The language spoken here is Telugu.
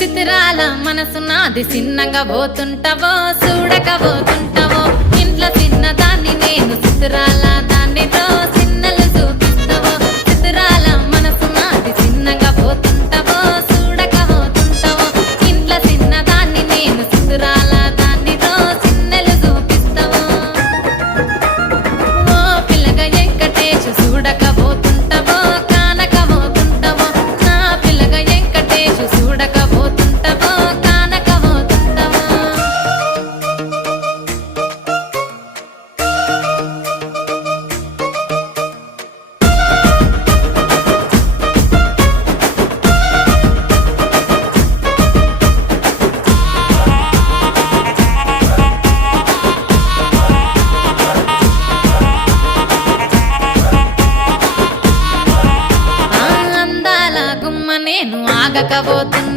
చిత్రాల మనసు నాది చిన్నగా పోతుంటావో చూడక పోతుంటావో ఇంట్లో చిన్నదాన్ని నేను చిత్రాల